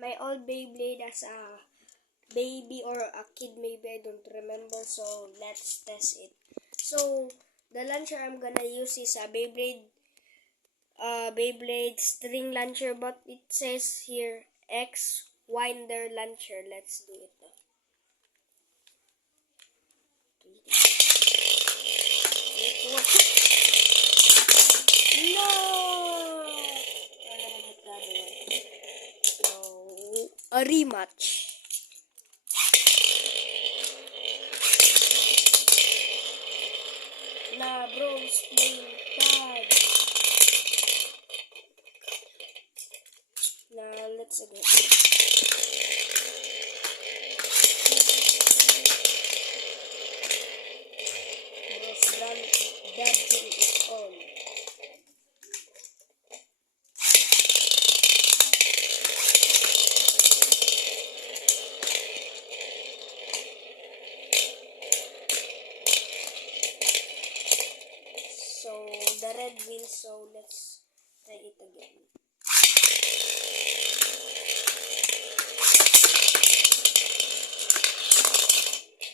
my old Beyblade as a baby or a kid, maybe I don't remember. So let's test it. So the launcher I'm gonna use is a Beyblade string launcher, but it says here X Winder launcher. Let's do it. No! A rematch. Nah, bro, it's playing tag. Nah, let's again. Yes, dodging is on. So the red wins, so let's try it again.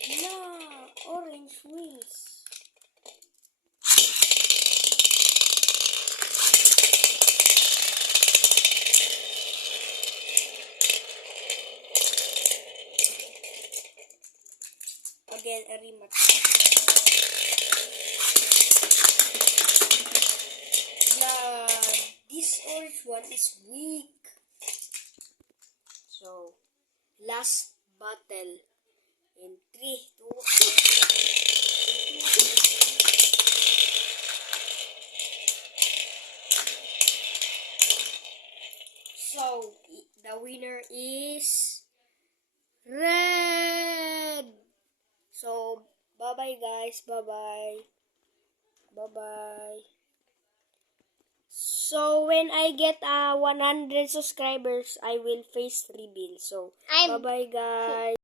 Yeah, orange wins. Again, a rematch. Nah, this orange one is weak. So, last battle in 3, 2, 1. So, the winner is red. So, bye-bye guys. Bye-bye. Bye-bye. So, when I get 100 subscribers, I will face reveal. So, bye-bye guys.